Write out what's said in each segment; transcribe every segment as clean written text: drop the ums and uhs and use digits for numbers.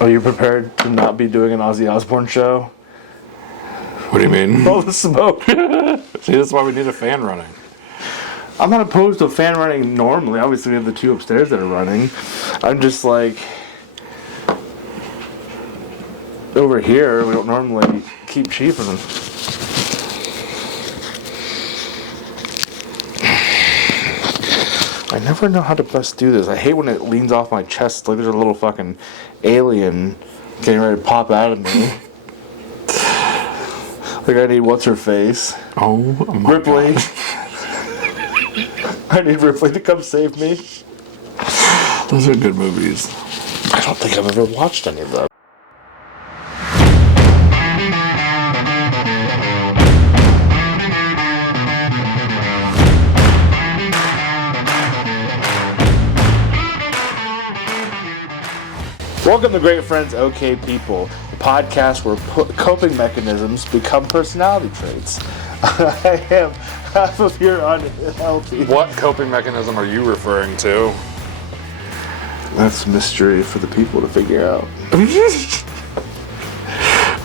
Are you prepared to not be doing an Ozzy Osbourne show? What do you mean? All the smoke. See, that's why we need a fan running. I'm not opposed to a fan running normally. Obviously, we have the two upstairs that are running. I'm just like... Over here, we don't normally keep chiefing. I never know how to best do this. I hate when it leans off my chest like there's a little fucking alien getting ready to pop out of me. Like I need what's-her-face. Oh my Ripley. God. I need Ripley to come save me. Those are good movies. I don't think I've ever watched any of them. Welcome to Great Friends, OK People, the podcast where coping mechanisms become personality traits. I am half of your unhealthy. What coping mechanism are you referring to? That's a mystery for the people to figure out. I'm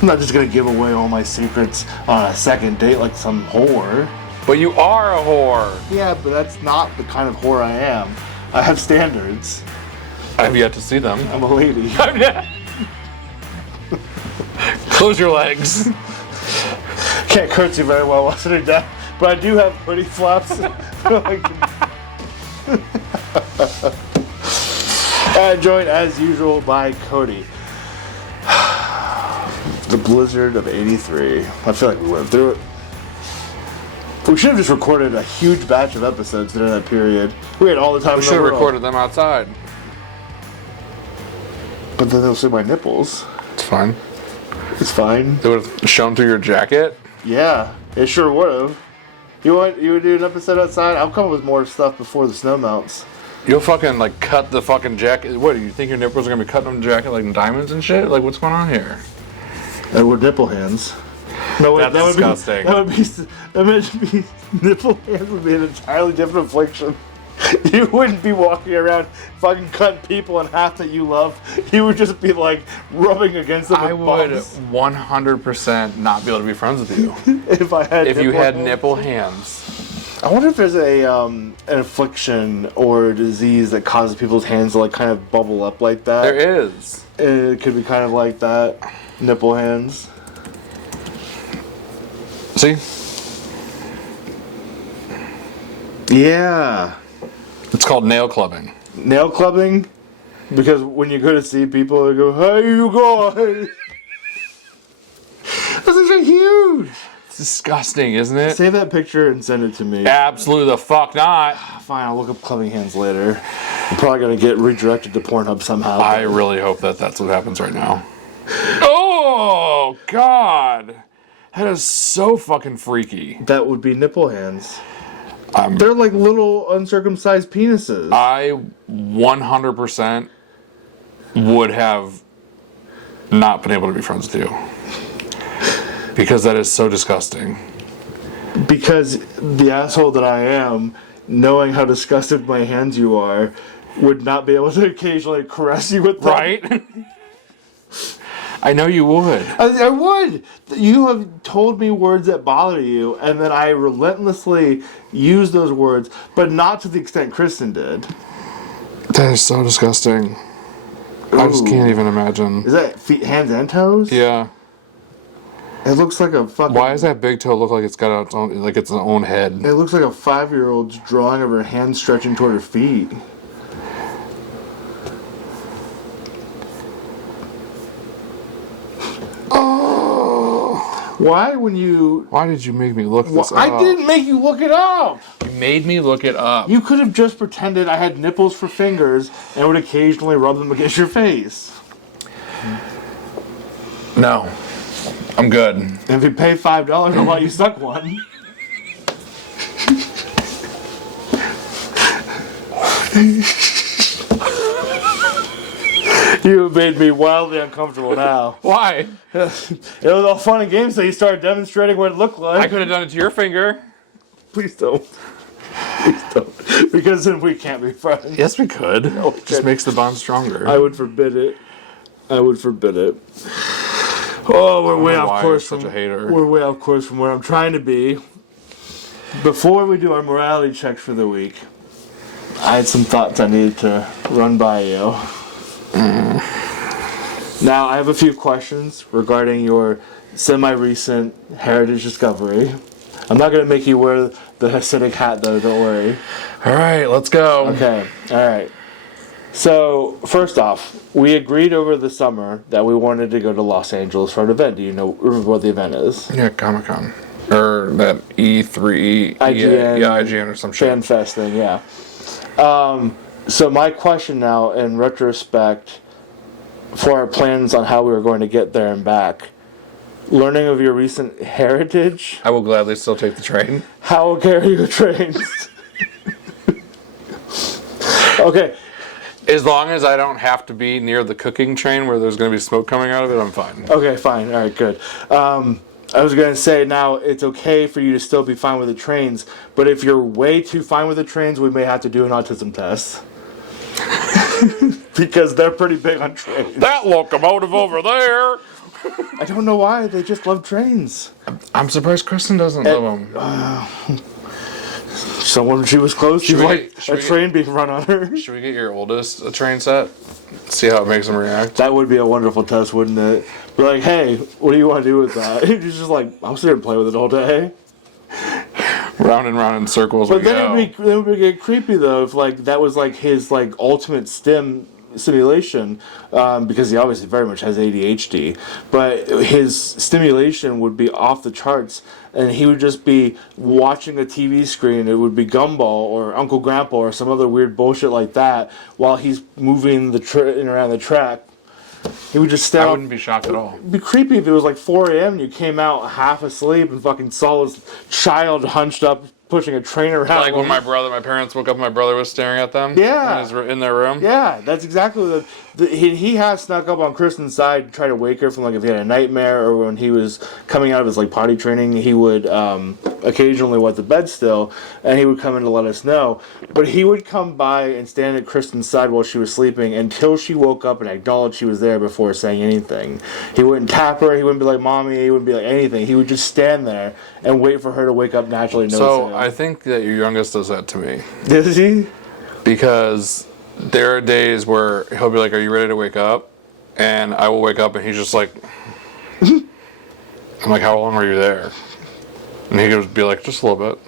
not just going to give away all my secrets on a second date like some whore. But you are a whore. Yeah, but that's not the kind of whore I am. I have standards. I have yet to see them. I'm a lady. Close your legs. Can't curtsy very well while sitting down, but I do have hoodie flaps. And joined as usual by Cody. The blizzard of '83. I feel like we went through it. We should have just recorded a huge batch of episodes during that period. We had all the time. We should have recorded them outside. But then they'll see my nipples. It's fine. It's fine. They would have shown through your jacket. Yeah, it sure would have. You would do an episode outside? I'll come up with more stuff before the snow melts. You'll fucking like cut the fucking jacket. What, do you think your nipples are gonna be cutting on the jacket like diamonds and shit? Like what's going on here? That were nipple hands. No, wait, That's disgusting. That would be nipple hands would be an entirely different affliction. You wouldn't be walking around fucking cutting people in half that you love. You would just be like rubbing against them with I would bumps. 100% not be able to be friends with you. If you had nipple hands. I wonder if there's an affliction or a disease that causes people's hands to like kind of bubble up like that. There is. It could be kind of like that. Nipple hands. See? Yeah. It's called nail clubbing. Nail clubbing? Because when you go to see people, they go, "Hey, you guys!" Those are huge! It's disgusting, isn't it? Save that picture and send it to me. Absolutely the fuck not. Fine, I'll look up clubbing hands later. I'm probably going to get redirected to Pornhub somehow. I really hope that that's what happens right now. Oh, God. That is so fucking freaky. That would be nipple hands. They're like little uncircumcised penises. I 100% would have not been able to be friends with you. Because that is so disgusting. Because the asshole that I am, knowing how disgusted with my hands you are, would not be able to occasionally caress you with them. Right? I know you would. I would. You have told me words that bother you, and then I relentlessly use those words, but not to the extent Kristen did. That is so disgusting. Ooh. I just can't even imagine. Is that feet, hands, and toes? Yeah. It looks like a fucking... Why does that big toe look like it's got its own, like it's own head? It looks like a 5-year-old's drawing of her hands stretching toward her feet. Why did you make me look this up? I didn't make you look it up! You made me look it up. You could have just pretended I had nipples for fingers and would occasionally rub them against your face. No. I'm good. And if you pay $5, I'll let you suck one. You have made me wildly uncomfortable now. Why? It was all fun and games until you started demonstrating what it looked like. I could have done it to your finger. Please don't. Please don't. Because then we can't be friends. Yes, we could. No, we Just couldn't. makes the bond stronger. I would forbid it. I would forbid it. Oh, we're way know off why course. you're such a hater. We're way off course from where I'm trying to be. Before we do our morality checks for the week, I had some thoughts I needed to run by you. Now, I have a few questions regarding your semi-recent heritage discovery. I'm not going to make you wear the Hasidic hat, though, don't worry. All right, let's go. Okay, alright. So, first off, we agreed over the summer that we wanted to go to Los Angeles for an event. Do you remember what the event is? Yeah, Comic-Con. Or that E3, IGN, IGN or some shit. FanFest thing, yeah. So my question now, in retrospect, for our plans on how we were going to get there and back, learning of your recent heritage, I will gladly still take the train. how okay are your trains? Okay. As long as I don't have to be near the cooking train where there's going to be smoke coming out of it, I'm fine. Okay, fine. All right, good. I was going to say, now, it's okay for you to still be fine with the trains, but if you're way too fine with the trains, we may have to do an autism test. Because they're pretty big on trains. That locomotive over there! I don't know why, they just love trains. I'm surprised Kristen doesn't love them. Someone, she was close, she Should we like get- a train being run on her. Should we get your oldest a train set? See how it makes him react? That would be a wonderful test, wouldn't it? Be like, hey, what do you want to do with that? He's just like, I'll sit here and play with it all day. Round and round in circles But we then go. it would get creepy though if like that was like his like ultimate stimulation, because he obviously very much has ADHD. But his stimulation would be off the charts, and he would just be watching a TV screen. It would be Gumball or Uncle Grandpa or some other weird bullshit like that while he's moving the train around the track. He would just stare. I wouldn't be shocked at all. It'd be creepy if it was like 4 a.m. and you came out half asleep and fucking saw this child hunched up pushing a train around. Like when my parents woke up and my brother was staring at them? Yeah. In their room? Yeah, that's exactly he has snuck up on Kristen's side to try to wake her from like if he had a nightmare or when he was coming out of his like potty training, he would occasionally wet the bed still and he would come in to let us know. But he would come by and stand at Kristen's side while she was sleeping until she woke up and acknowledged she was there before saying anything. He wouldn't tap her, he wouldn't be like mommy, he wouldn't be like anything. He would just stand there and wait for her to wake up naturally. So I think that your youngest does that to me. Does he? Because there are days where he'll be like, are you ready to wake up? And I will wake up and he's just like, I'm like, how long were you there? And he would be like, just a little bit.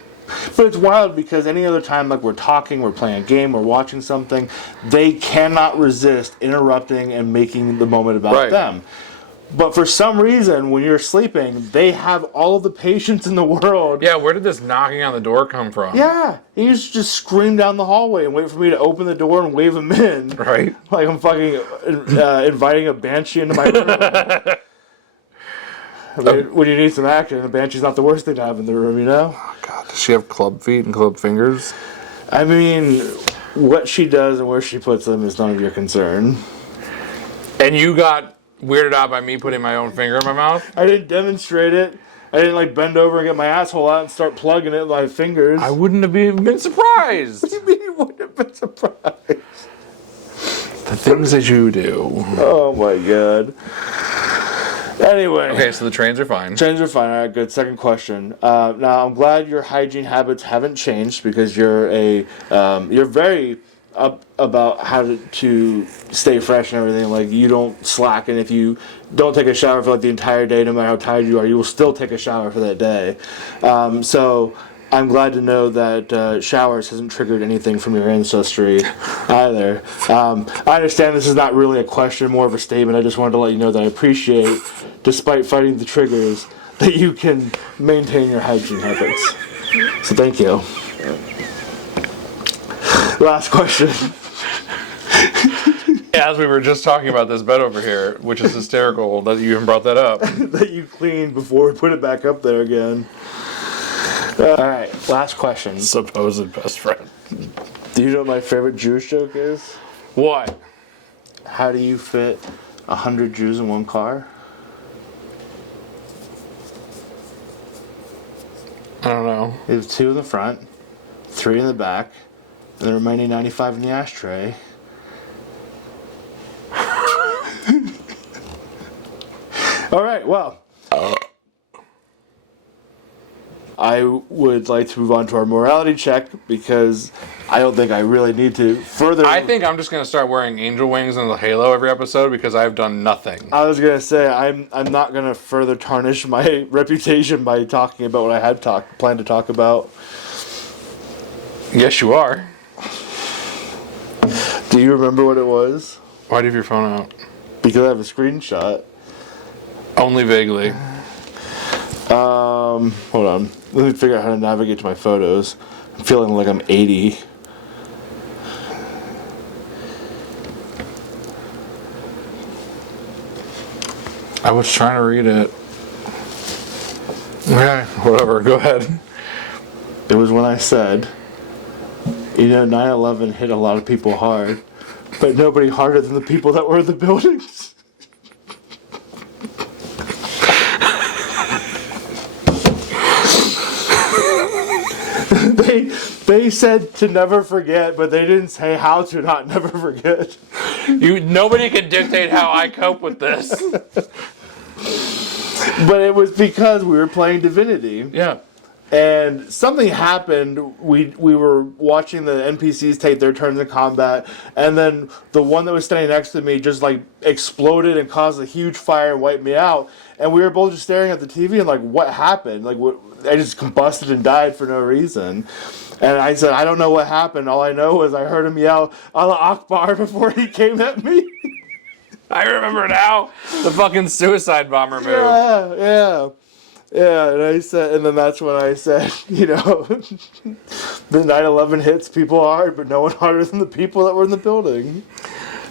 But it's wild because any other time, like we're talking, we're playing a game, we're watching something, they cannot resist interrupting and making the moment about them. But for some reason, when you're sleeping, they have all of the patience in the world. Yeah, where did this knocking on the door come from? Yeah, he used to just scream down the hallway and wait for me to open the door and wave him in. Right. Like I'm fucking inviting a banshee into my room. I mean, when you need some action, a banshee's not the worst thing to have in the room, you know? Oh, God. Does she have club feet and club fingers? I mean, what she does and where she puts them is none of your concern. And you got weirded out by me putting my own finger in my mouth? I didn't demonstrate it. I didn't like bend over and get my asshole out and start plugging it with my fingers. I wouldn't have been surprised. What do you mean you wouldn't have been surprised? The things that you do. Oh my god. Anyway. Okay, so the trains are fine. Trains are fine. All right, good. Second question. Now, I'm glad your hygiene habits haven't changed because you're you're very up about how to stay fresh and everything. Like, you don't slack, and if you don't take a shower for like the entire day, no matter how tired you are, you will still take a shower for that day. So I'm glad to know that showers hasn't triggered anything from your ancestry either. I understand this is not really a question, more of a statement. I just wanted to let you know that I appreciate, despite fighting the triggers, that you can maintain your hygiene habits. So thank you. Last question. As we were just talking about this bed over here, which is hysterical that you even brought that up. That you cleaned before we put it back up there again. Alright, last question. Supposed best friend. Do you know what my favorite Jewish joke is? What? How do you fit 100 Jews in one car? I don't know. You have 2 in the front, 3 in the back, and the remaining 95 in the ashtray. All right, well. I would like to move on to our morality check because I don't think I really need to further. I think I'm just going to start wearing angel wings and the halo every episode because I've done nothing. I was going to say, I'm not going to further tarnish my reputation by talking about what I had planned to talk about. Yes, you are. Do you remember what it was? Why do you have your phone out? Because I have a screenshot. Only vaguely. Hold on. Let me figure out how to navigate to my photos. I'm feeling like I'm 80. I was trying to read it. Okay, whatever. Go ahead. It was when I said, 9/11 hit a lot of people hard, but nobody harder than the people that were in the buildings. They said to never forget, but they didn't say how to not never forget. Nobody can dictate how I cope with this. But it was because we were playing Divinity. Yeah. And something happened. We were watching the NPCs take their turns in combat, and then the one that was standing next to me just like exploded and caused a huge fire and wiped me out. And we were both just staring at the TV and like, what happened? Like, what? I just combusted and died for no reason. And I said, I don't know what happened. All I know is I heard him yell, Allah Akbar, before he came at me. I remember now. The fucking suicide bomber move. Yeah. And I said, and then that's when I said, the 9/11 hits people hard, but no one harder than the people that were in the building.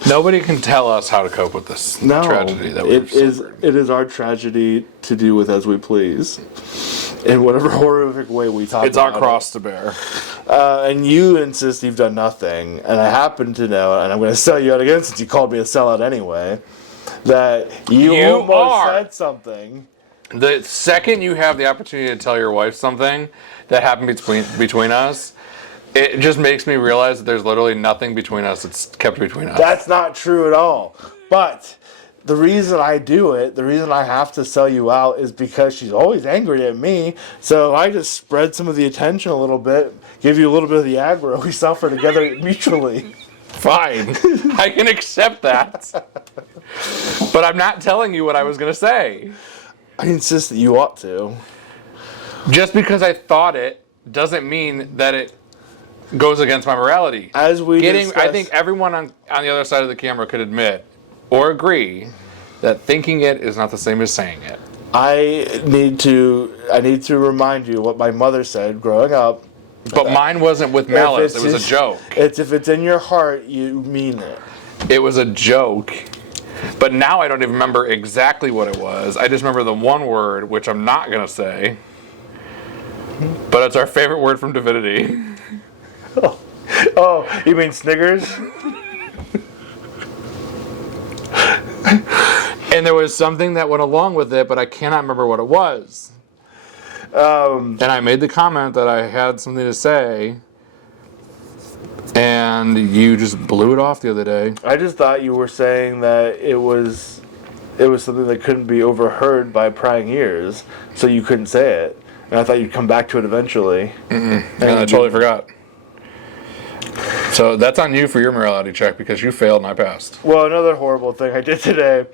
Nobody can tell us how to cope with this tragedy that we've suffered. It is our tragedy to do with as we please. In whatever horrific way we talk about it. It's our cross to bear. And you insist you've done nothing, and I happen to know, and I'm going to sell you out again since you called me a sellout anyway, that you almost said something. The second you have the opportunity to tell your wife something that happened between us, it just makes me realize that there's literally nothing between us that's kept between us. That's not true at all. But the reason I do it, the reason I have to sell you out is because she's always angry at me. So I just spread some of the attention a little bit, give you a little bit of the aggro. We suffer together mutually. Fine. I can accept that. But I'm not telling you what I was going to say. I insist that you ought to. Just because I thought it doesn't mean that it goes against my morality. As we discussed, I think everyone on the other side of the camera could admit or agree that thinking it is not the same as saying it. I need to remind you what my mother said growing up. But mine wasn't with malice. It was a joke. If it's in your heart, you mean it. It was a joke. But now I don't even remember exactly what it was. I just remember the one word, which I'm not going to say. But it's our favorite word from Divinity. Oh, you mean Snickers? And there was something that went along with it, but I cannot remember what it was. And I made the comment that I had something to say, and you just blew it off the other day. I just thought you were saying that it was something that couldn't be overheard by prying ears, so you couldn't say it. And I thought you'd come back to it eventually. And I totally forgot. So that's on you for your morality check because you failed and I passed. Well, another horrible thing I did today.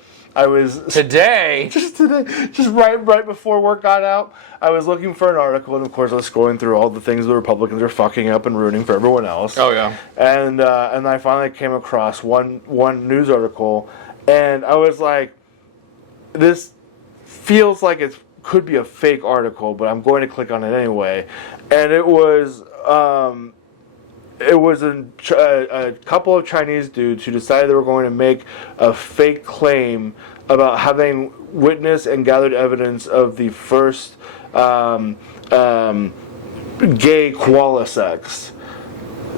Just right before work got out, I was looking for an article, and of course I was scrolling through all the things the Republicans are fucking up and ruining for everyone else. Oh yeah. And I finally came across one news article, and I was like, this feels like it could be a fake article, but I'm going to click on it anyway. And it was a couple of Chinese dudes who decided they were going to make a fake claim about having witnessed and gathered evidence of the first gay koala sex.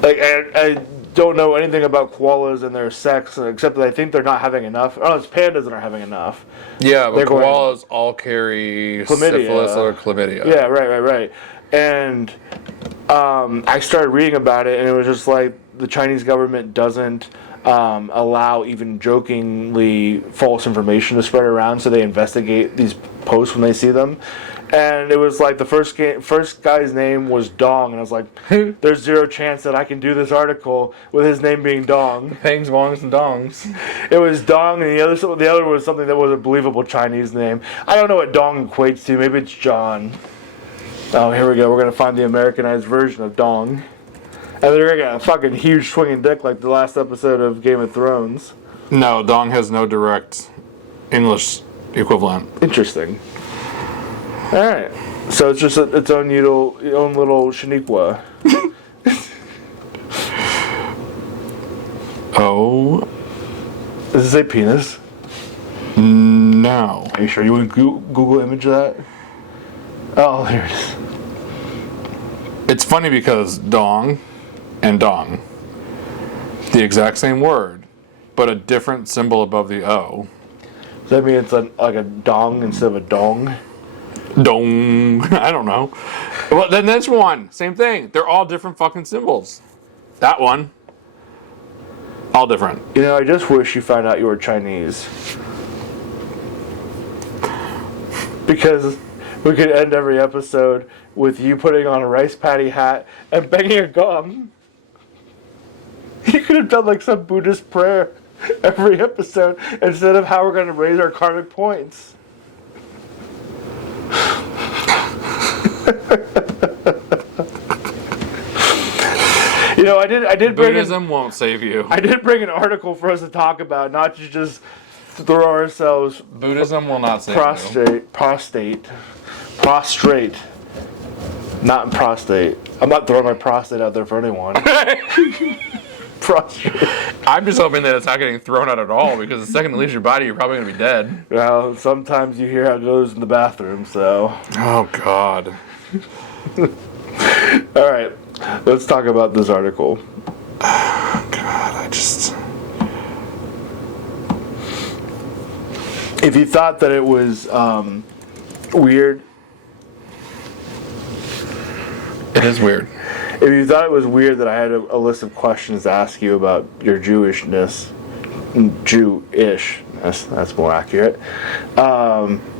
Like, I don't know anything about koalas and their sex, except that I think they're not having enough. Oh, it's pandas that aren't having enough. Yeah, but koalas all carry syphilis or chlamydia. Yeah, right. And I started reading about it, and it was just like the Chinese government doesn't allow even jokingly false information to spread around, so they investigate these posts when they see them. And it was like the first guy's name was Dong, and I was like, there's zero chance that I can do this article with his name being Dong. Pangs, wongs, and dongs. It was Dong, and the other was something that was a believable Chinese name. I don't know what Dong equates to. Maybe it's John. Oh, here we go. We're going to find the Americanized version of Dong. And they're going to get a fucking huge swinging dick like the last episode of Game of Thrones. No, Dong has no direct English equivalent. Interesting. Alright. So it's just its own little Shaniqua. Oh. Does it say penis? No. Are you sure you wouldn't Google image of that? Oh, there it is. It's funny because dong and dong, the exact same word, but a different symbol above the O. Does that mean it's like a dong instead of a dong? Dong. I don't know. Well, then that's one. Same thing. They're all different fucking symbols. That one. All different. You know, I just wish you found out you were Chinese. Because we could end every episode with you putting on a rice patty hat and banging a gong. You could have done like some Buddhist prayer every episode instead of how we're going to raise our karmic points. You know, I did bring Buddhism won't save you. I did bring an article for us to talk about, not to just throw ourselves Buddhism will not save you. Prostrate. Not prostate. I'm not throwing my prostate out there for anyone. Prostrate. I'm just hoping that it's not getting thrown out at all, because the second it leaves your body, you're probably going to be dead. Well, sometimes you hear how it goes in the bathroom, so. Oh, God. All right, let's talk about this article. Oh, God, I just... If you thought that it was weird... It is weird. If you thought it was weird that I had a list of questions to ask you about your Jewishness, that's more accurate,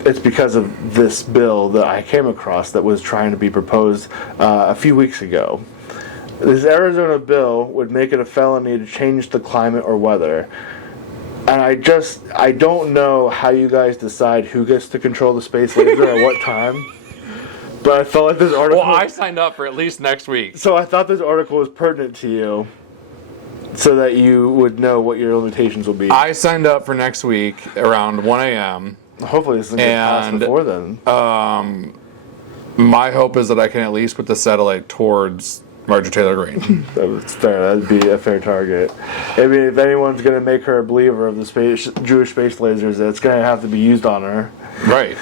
it's because of this bill that I came across that was trying to be proposed a few weeks ago. This Arizona bill would make it a felony to change the climate or weather. And I don't know how you guys decide who gets to control the space laser at what time. But I felt like this article... Well, I signed up for at least next week. So I thought this article was pertinent to you, so that you would know what your limitations will be. I signed up for next week around 1 a.m. Hopefully this doesn't get passed before then. My hope is that I can at least put the satellite towards Marjorie Taylor Greene. That's fair. That'd be a fair target. I mean, if anyone's going to make her a believer of the Jewish space lasers, it's going to have to be used on her. Right.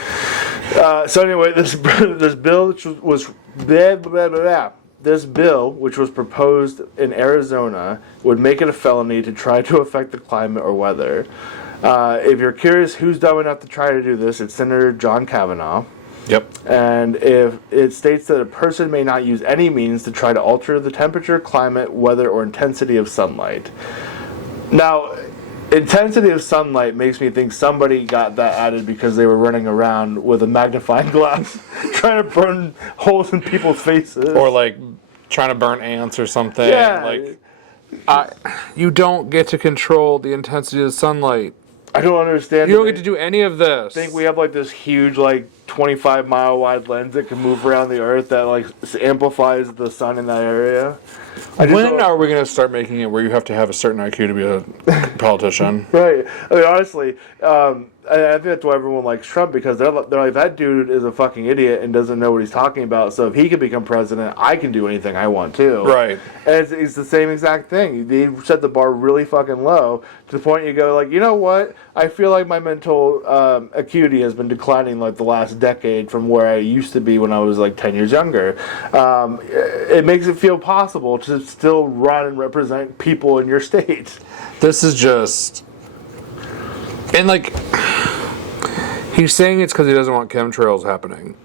So anyway, this bill which was proposed in Arizona would make it a felony to try to affect the climate or weather. If you're curious who's dumb enough to try to do this, it's Senator John Kavanaugh. Yep. And if it states that a person may not use any means to try to alter the temperature, climate, weather, or intensity of sunlight. Now, intensity of sunlight makes me think somebody got that added because they were running around with a magnifying glass trying to burn holes in people's faces. Or like trying to burn ants or something. Yeah. You don't get to control the intensity of the sunlight. I don't understand. You don't get to do any of this. I think we have like this huge 25-mile wide lens that can move around the earth that amplifies the sun in that area. When are we going to start making it where you have to have a certain IQ to be a politician? Right. I mean, honestly, I think that's why everyone likes Trump, because they're like, that dude is a fucking idiot and doesn't know what he's talking about. So if he can become president, I can do anything I want too. Right. And it's the same exact thing. They set the bar really fucking low to the point you go you know what? I feel like my mental acuity has been declining the last decade from where I used to be when I was 10 years younger. It makes it feel possible to still run and represent people in your state. This is just... And he's saying it's because he doesn't want chemtrails happening.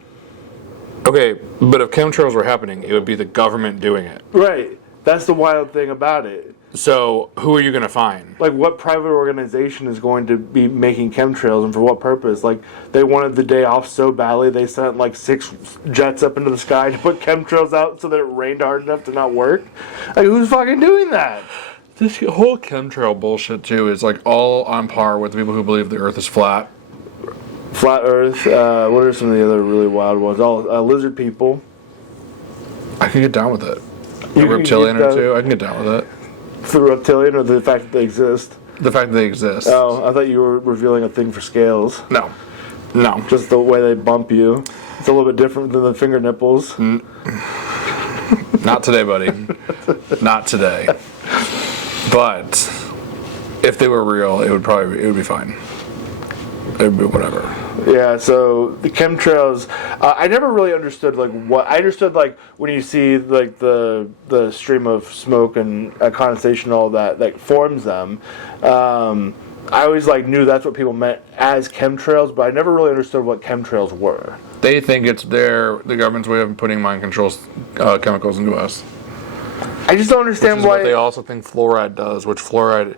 Okay, but if chemtrails were happening, it would be the government doing it. Right. That's the wild thing about it. So who are you going to find? Like, what private organization is going to be making chemtrails, and for what purpose? Like, they wanted the day off so badly, they sent like 6 jets up into the sky to put chemtrails out so that it rained hard enough to not work. Like, who's fucking doing that? This whole chemtrail bullshit too is like all on par with the people who believe the Earth is flat. Flat Earth. What are some of the other really wild ones? All lizard people. I can get down with it. You A can reptilian get or two, I can get down with it. The reptilian, or the fact that they exist? The fact that they exist. Oh, I thought you were revealing a thing for scales. No. Just the way they bump you. It's a little bit different than the finger nipples. Not today, buddy. Not today. But if they were real, it would be fine. It would be whatever. Yeah, so the chemtrails, I never really understood like what I understood, like when you see like the stream of smoke and condensation, all that forms them. I always like knew that's what people meant as chemtrails, but I never really understood what chemtrails were. They think it's the government's way of putting mind control chemicals into us. I just don't understand why. What they also think fluoride does, which fluoride.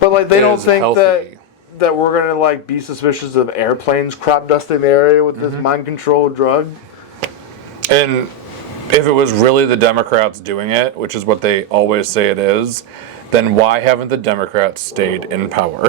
But like they don't think healthy. that we're gonna like be suspicious of airplanes crop dusting the area with this mind control drug. And if it was really the Democrats doing it, which is what they always say it is, then why haven't the Democrats stayed in power?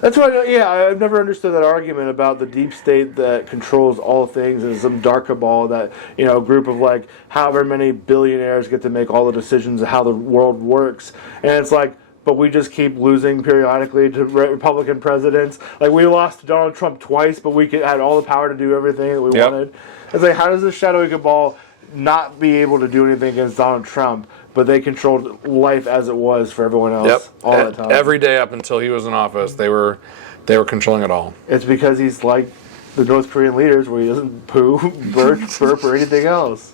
That's why, I've never understood that argument about the deep state that controls all things and some dark cabal that, a group of like however many billionaires get to make all the decisions of how the world works. And it's like, but we just keep losing periodically to Republican presidents. Like, we lost to Donald Trump twice, but we had all the power to do everything that we wanted. It's like, how does this shadowy cabal not be able to do anything against Donald Trump, but they controlled life as it was for everyone else all the time? Every day up until he was in office, they were controlling it all. It's because he's like the North Korean leaders, where he doesn't poo, burp, or anything else.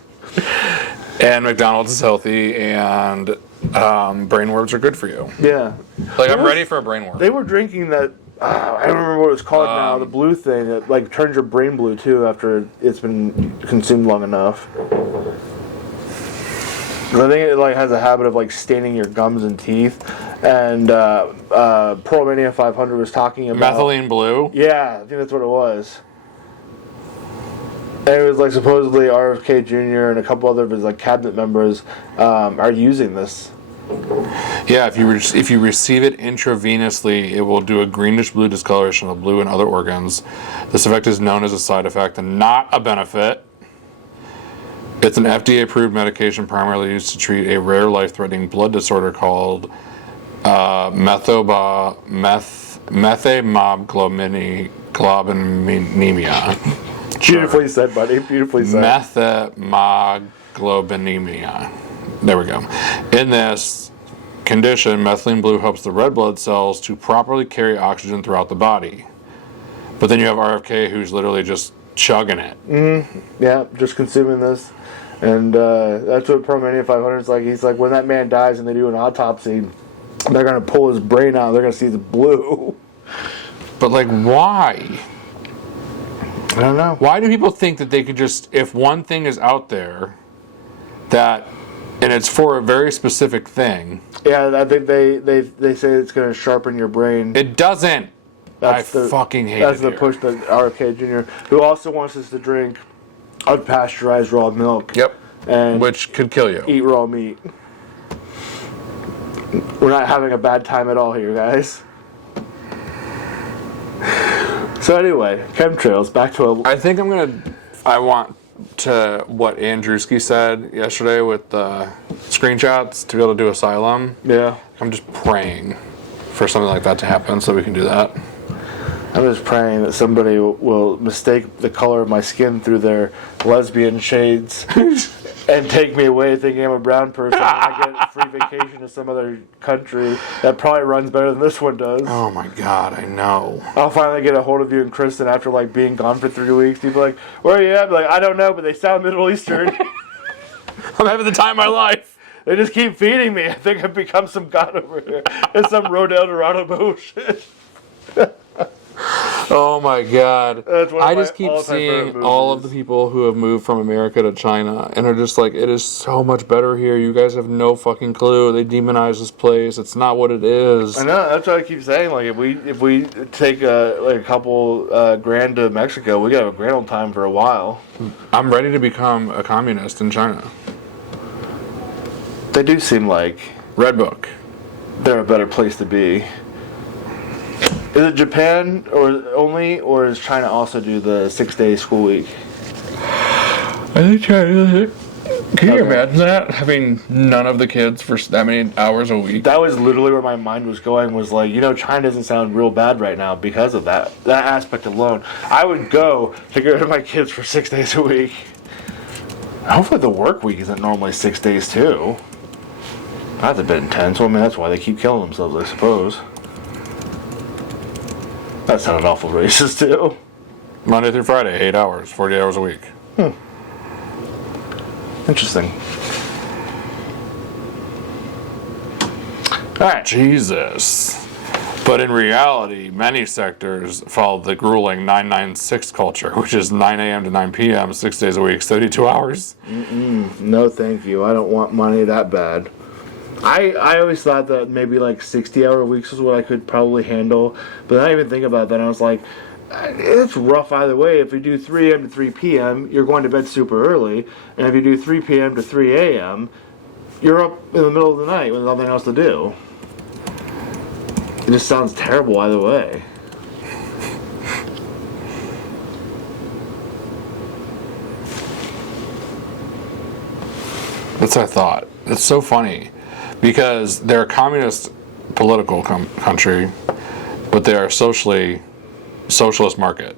And McDonald's is healthy, and brainworms are good for you. Yeah. Like, I'm ready for a brainworm. They were drinking that, I don't remember what it's called now, the blue thing that like turns your brain blue too after it's been consumed long enough. I think it like has a habit of like staining your gums and teeth. And Pearl Mania 500 was talking about methylene blue? Yeah, I think that's what it was. And it was like supposedly RFK Jr. and a couple other of his like cabinet members are using this. Yeah, if you receive it intravenously, it will do a greenish blue discoloration of the blue and other organs. This effect is known as a side effect and not a benefit. It's an FDA-approved medication primarily used to treat a rare life-threatening blood disorder called methemoglobinemia. Beautifully said, buddy. Beautifully said. Methemoglobinemia. There we go. In this condition, methylene blue helps the red blood cells to properly carry oxygen throughout the body. But then you have RFK, who's literally just chugging it. Yeah, just consuming this. And that's what Pearl Mania 500 is like. He's like, when that man dies and they do an autopsy, they're going to pull his brain out. They're going to see the blue. But, like, why? I don't know. Why do people think that they could just, if one thing is out there and it's for a very specific thing. Yeah, I think they say it's going to sharpen your brain. It doesn't. Fucking hate it. That's the push that RFK Jr., who also wants us to drink unpasteurized raw milk. Yep. And which could kill you. Eat raw meat. We're not having a bad time at all here, guys. So anyway, chemtrails, back to I want to what Andrewski said yesterday with the screenshots to be able to do asylum. Yeah. I'm just praying for something like that to happen so we can do that. I'm just praying that somebody will mistake the color of my skin through their lesbian shades and take me away thinking I'm a brown person and I get a free vacation to some other country that probably runs better than this one does. Oh my god, I know. I'll finally get a hold of you and Kristen after like being gone for 3 weeks. You'll be like, where are you at? I'll be like, I don't know, but they sound Middle Eastern. I'm having the time of my life. They just keep feeding me. I think I've become some god over here. It's some Road Eldorado bullshit. Oh my god. That's one of I my just keep all-time seeing favorite all of movies. the people who have moved from America to China and are just like, it is so much better here. You guys have no fucking clue. They demonize this place. It's not what it is. I know, that's what I keep saying. Like, if we take a couple grand to Mexico, we got a grand old time for a while. I'm ready to become a communist in China. They do seem like Red Book. they're a better place to be. Is it Japan or does China also do the 6-day school week? I think China. Can you imagine that? Having none of the kids for that many hours a week? That was literally where my mind was going, was like, China doesn't sound real bad right now because of that aspect alone. I would go to get rid of my kids for 6 days a week. Hopefully the work week isn't normally 6 days too. That's a bit intense. Well, I mean, that's why they keep killing themselves, I suppose. That sounded awful racist too. Monday through Friday, 8 hours, 40 hours a week. Interesting. Alright. Jesus. But in reality, many sectors follow the grueling 996 culture, which is 9 a.m. to 9 p.m., 6 days a week, 32 hours. No, thank you. I don't want money that bad. I always thought that maybe like 60-hour weeks was what I could probably handle. But then I even think about that and I was like, it's rough either way. If you do 3 a.m. to 3 p.m., you're going to bed super early. And if you do 3 p.m. to 3 a.m., you're up in the middle of the night with nothing else to do. It just sounds terrible either way. That's what I thought. It's so funny because they're a communist political country, but they are a socialist market.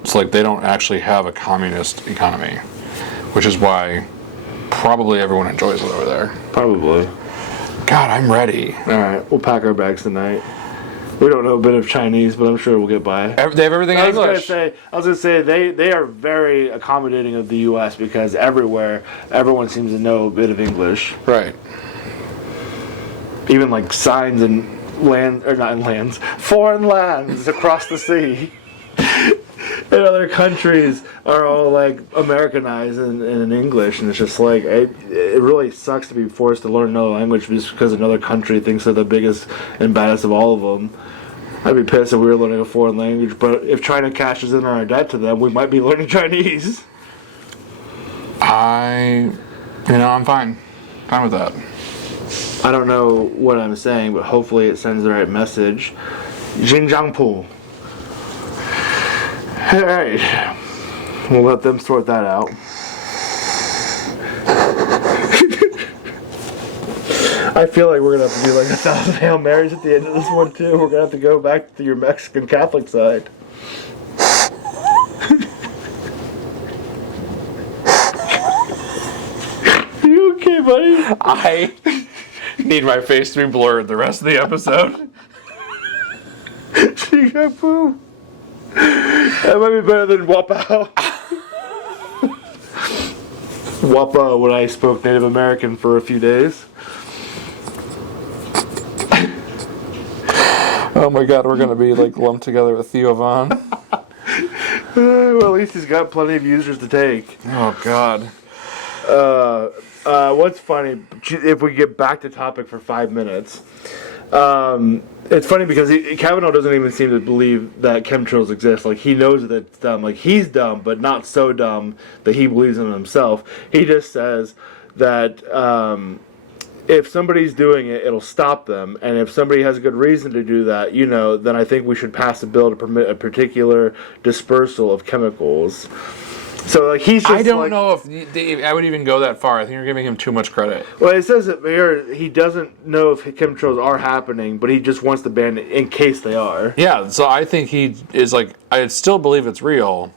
It's like they don't actually have a communist economy, which is why probably everyone enjoys it over there. Probably. God, I'm ready. Alright, we'll pack our bags tonight. We don't know a bit of Chinese, but I'm sure we'll get by. They have everything in English. I was gonna say they are very accommodating of the U.S. because everyone seems to know a bit of English. Right. Even like signs in foreign lands across the sea. In other countries are all like Americanized in English, and it's just like it really sucks to be forced to learn another language just because another country thinks they're the biggest and baddest of all of them. I'd be pissed if we were learning a foreign language, but if China cashes in on our debt to them, we might be learning Chinese. I'm fine. Fine with that. I don't know what I'm saying, but hopefully it sends the right message. Xinjiangpu. Alright. We'll let them sort that out. I feel like we're going to have to do like 1,000 Hail Marys at the end of this one too. We're going to have to go back to your Mexican Catholic side. Are you okay, buddy? I need my face to be blurred the rest of the episode. Xinjiangpu. That might be better than Wapao. Wapao when I spoke Native American for a few days. Oh my god, we're gonna be like lumped together with Theo Von. Well, at least he's got plenty of users to take. Oh god. What's funny, if we get back to topic for 5 minutes, it's funny because Kavanaugh doesn't even seem to believe that chemtrails exist. Like, he knows that it's dumb. Like, he's dumb, but not so dumb that he believes in himself. He just says that if somebody's doing it, it'll stop them. And if somebody has a good reason to do that, then I think we should pass a bill to permit a particular dispersal of chemicals. So, like, he's just I don't know if I would even go that far. I think you're giving him too much credit. Well, it says that here he doesn't know if chemtrails are happening, but he just wants to ban it in case they are. Yeah, so I think he is like, I still believe it's real,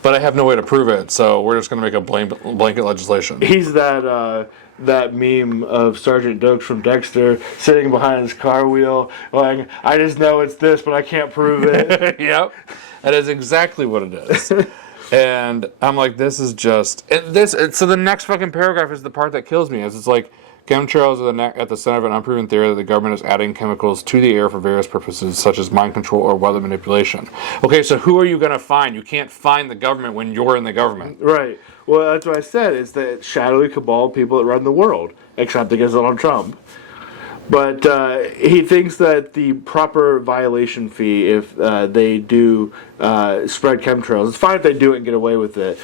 but I have no way to prove it, so we're just going to make a blanket legislation. He's that meme of Sergeant Dokes from Dexter sitting behind his car wheel, like, I just know it's this, but I can't prove it. Yep, that is exactly what it is. And I'm like, this is just so the next fucking paragraph is the part that kills me. It's like chemtrails are at the center of an unproven theory that the government is adding chemicals to the air for various purposes, such as mind control or weather manipulation. Okay, so who are you going to find? You can't find the government when you're in the government. Right. Well, that's what I said. It's the shadowy cabal of people that run the world, except against Donald Trump. But he thinks that the proper violation fee, if they do spread chemtrails, it's fine if they do it and get away with it,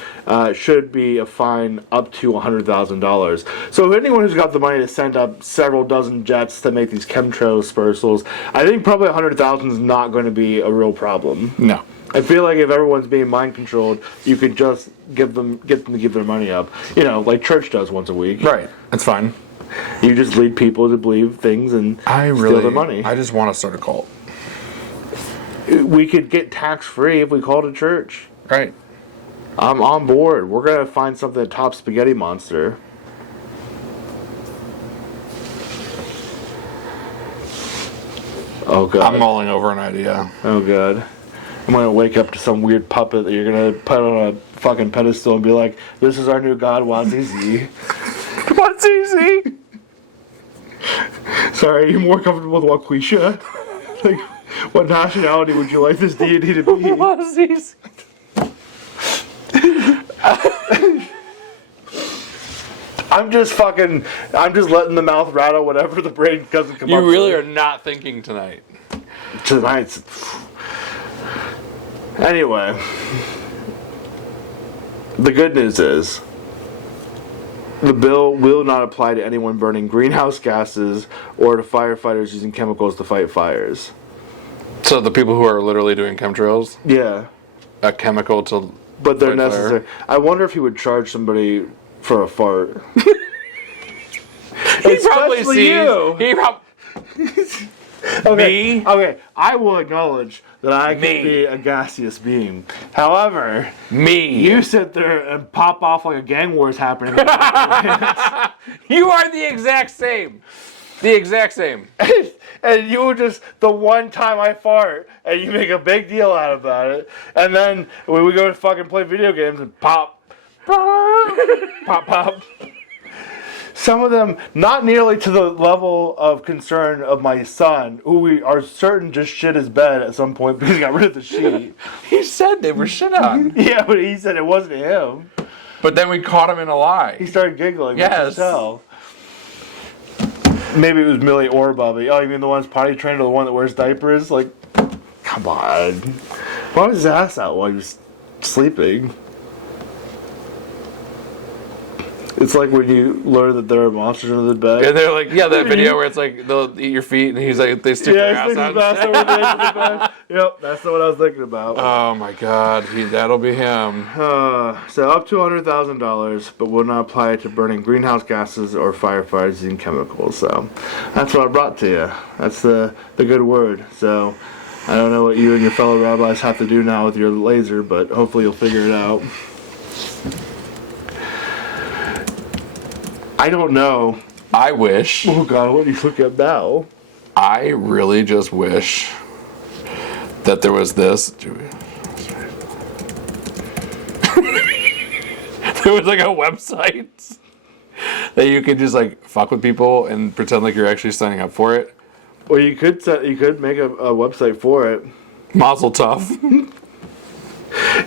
should be a fine up to $100,000. So anyone who's got the money to send up several dozen jets to make these chemtrail dispersals, I think probably $100,000 is not going to be a real problem. No. I feel like if everyone's being mind controlled, you could just get them to give their money up. You know, like church does once a week. Right. That's fine. You just lead people to believe things and steal their money. I just want to start a cult. We could get tax-free if we called a church. Right. I'm on board. We're going to find something that tops Spaghetti Monster. Oh, God. I'm mulling over an idea. Oh, God. I'm going to wake up to some weird puppet that you're going to put on a fucking pedestal and be like, this is our new god, Wazizi. Wazizi! Sorry, are you more comfortable with Waquisha? Like, what nationality would you like this deity to be? Wazizi. I'm just letting the mouth rattle whatever the brain doesn't come up with. You really are not thinking tonight. Tonight's... Anyway, the good news is the bill will not apply to anyone burning greenhouse gases or to firefighters using chemicals to fight fires. So the people who are literally doing chemtrails? Yeah. A chemical to... But they're necessary. Fire? I wonder if he would charge somebody for a fart. He probably sees... You. He probably... Okay, Me? okay, I will acknowledge that I can be a gaseous being. However, you sit there and pop off like a gang war is happening. You are the exact same. The exact same. And you just, the one time I fart, and you make a big deal out about it, and then when we go to fucking play video games and pop, pop, pop. Some of them, not nearly to the level of concern of my son, who we are certain just shit his bed at some point because he got rid of the sheet. He said they were shit on. Yeah, but he said it wasn't him. But then we caught him in a lie. He started giggling. Yes. Tell. Maybe it was Millie or Bubby. Oh, you mean the one's potty trained or the one that wears diapers? Like, come on. Why was his ass out while he was sleeping? It's like when you learn that there are monsters under the bed. And they're like, yeah, that video where it's like, they'll eat your feet, and he's like, they stick their ass out. Over the edge of the bed. Yep, that's what I was thinking about. Oh my God, that'll be him. So up to $100,000, but will not apply to burning greenhouse gases or firefighters using chemicals. So that's what I brought to you. That's the good word. So I don't know what you and your fellow rabbis have to do now with your laser, but hopefully you'll figure it out. I don't know. I wish. Oh God, what are you looking at now? I really just wish that there was this. There was like a website that you could just like fuck with people and pretend like you're actually signing up for it. Or you could make a website for it. Mazel tov.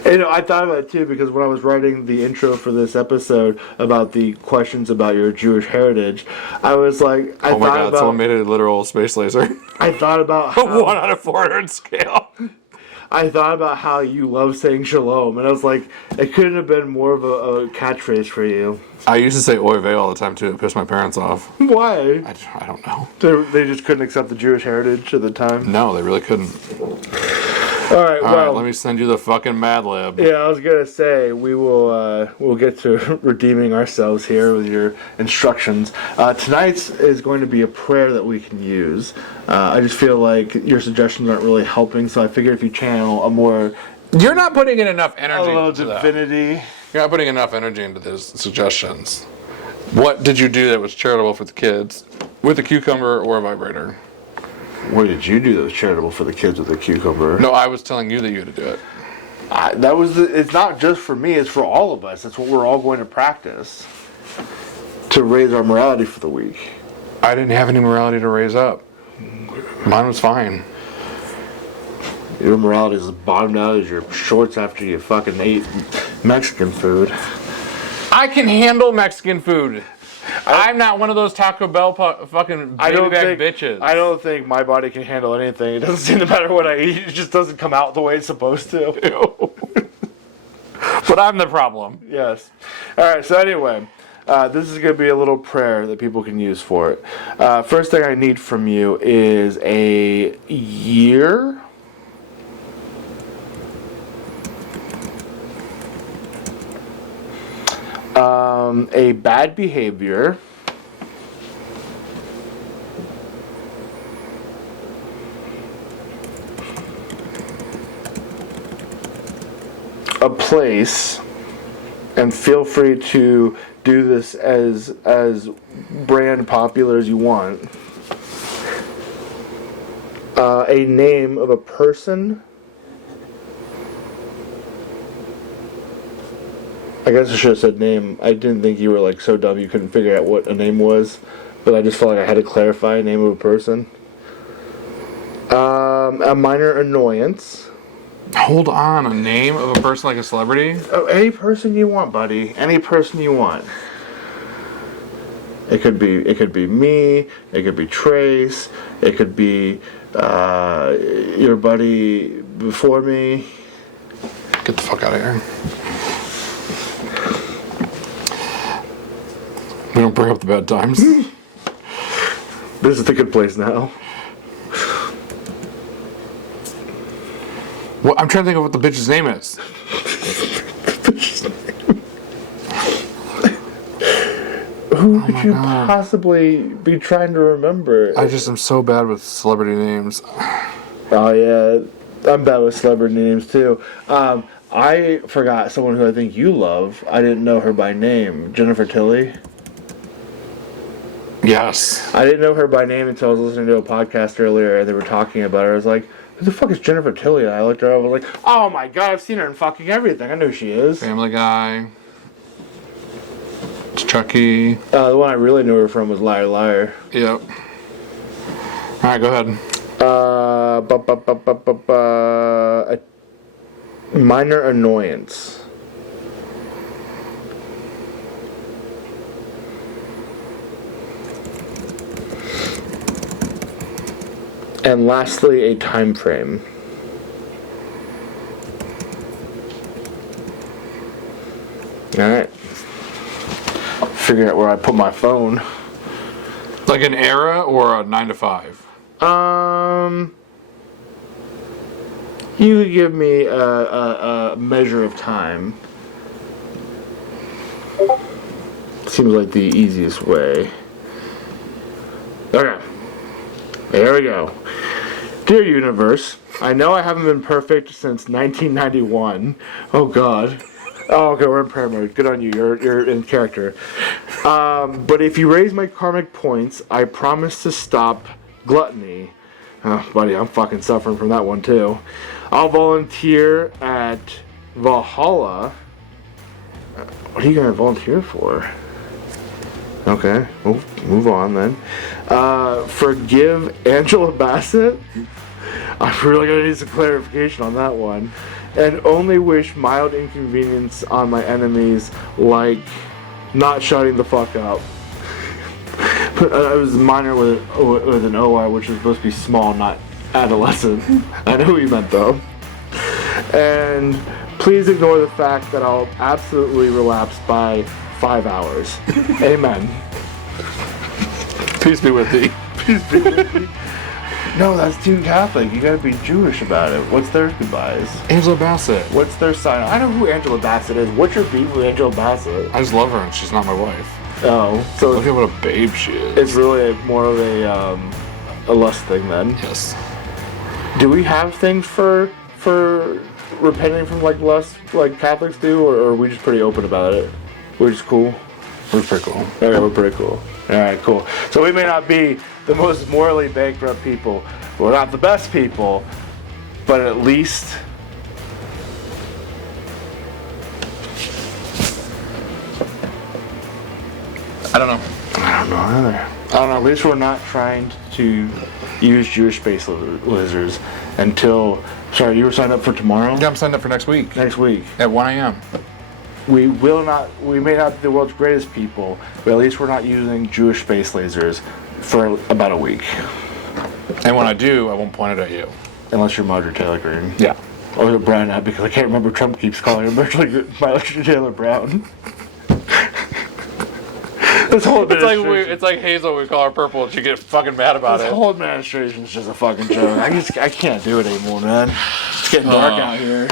You know, I thought about it too because when I was writing the intro for this episode about the questions about your Jewish heritage, I was like, oh my God, someone made a literal space laser. I thought about how, a 1 out of 400 scale. I thought about how you love saying shalom, and I was like, it couldn't have been more of a catchphrase for you. I used to say oy vey all the time too. It pissed my parents off. Why? I don't know. They just couldn't accept the Jewish heritage at the time? No, they really couldn't. All right, let me send you the fucking Mad Lib. Yeah, I was gonna say we'll get to redeeming ourselves here with your instructions. Tonight's is going to be a prayer that we can use. I just feel like your suggestions aren't really helping, so I figured if you channel a more... You're not putting in enough energy. A little divinity. You're not putting enough energy into those suggestions. What did you do that was charitable for the kids with a cucumber or a vibrator? What did you do that was charitable for the kids with a cucumber? No, I was telling you that you had to do it. It's not just for me, it's for all of us. That's what we're all going to practice to raise our morality for the week. I didn't have any morality to raise up. Mine was fine. Your morality is bottomed out as your shorts after you fucking ate Mexican food. I can handle Mexican food. I'm not one of those Taco Bell fucking baby back bitches. I don't think my body can handle anything. It doesn't seem to matter what I eat. It just doesn't come out the way it's supposed to. But I'm the problem. Yes. All right. So anyway, this is going to be a little prayer that people can use for it. First thing I need from you is a year. A bad behavior. A place, and feel free to do this as brand popular as you want. A name of a person. I guess I should have said name. I didn't think you were like so dumb you couldn't figure out what a name was, but I just felt like I had to clarify a name of a person. A minor annoyance. Hold on, a name of a person like a celebrity? Oh, any person you want, buddy. Any person you want. It could be me. It could be Trace. It could be your buddy before me. Get the fuck out of here. We don't bring up the bad times. This is the good place now. Well, I'm trying to think of what the bitch's name is. Who could you possibly be trying to remember? I just am so bad with celebrity names. Oh yeah, I'm bad with celebrity names too. I forgot someone who I think you love. I didn't know her by name. Jennifer Tilly. Yes. I didn't know her by name until I was listening to a podcast earlier and they were talking about her. I was like, who the fuck is Jennifer Tilly? And I looked her up. I was like, oh my god, I've seen her in fucking everything. I know who she is. Family Guy. Chucky. The one I really knew her from was Liar Liar. Yep. Alright, go ahead. A minor annoyance. And lastly, a time frame. Alright. Figure out where I put my phone. Like an era or a 9 to 5? You give me a measure of time. Seems like the easiest way. Okay. There we go. Dear Universe, I know I haven't been perfect since 1991. Oh God. Oh, okay, we're in prayer mode. Good on you. You're in character. But if you raise my karmic points, I promise to stop gluttony. Oh, buddy, I'm fucking suffering from that one too. I'll volunteer at Valhalla. What are you gonna volunteer for? Okay, we'll move on then. Forgive Angela Bassett. I'm really gonna need some clarification on that one. And only wish mild inconvenience on my enemies, like not shutting the fuck up. It was minor with an OR, which is supposed to be small, not adolescent. I know what you meant though. And please ignore the fact that I'll absolutely relapse by 5 hours. Amen. Peace be with thee. Peace be with thee. No, that's too Catholic. You gotta be Jewish about it. What's their goodbyes? Angela Bassett. What's their sign? I know who Angela Bassett is. What's your beef with Angela Bassett? I just love her and she's not my wife. Oh, so look at what a babe she is. It's really more of a lust thing then. Yes. Do we have things for repenting from like lust like Catholics do, or are we just pretty open about it? We're just cool. We're pretty cool. Okay, we're pretty cool. All right, cool. So we may not be the most morally bankrupt people. We're not the best people, but at least don't know. I don't know either. I don't know. At least we're not trying to use Jewish space lasers until. Sorry, you were signed up for tomorrow? Yeah, I'm signed up for next week. Next week. At 1 a.m. We will not. We may not be the world's greatest people, but at least we're not using Jewish space lasers for about a week. And when I do, I won't point it at you. Unless you're Marjorie Taylor Greene. Yeah. Or Brown now, because I can't remember. Trump keeps calling her Marjorie Taylor Brown. This whole It's like Hazel. We call her purple, and she gets fucking mad about This it. whole administration is just a fucking joke. I can't do it anymore, man. It's getting dark out here.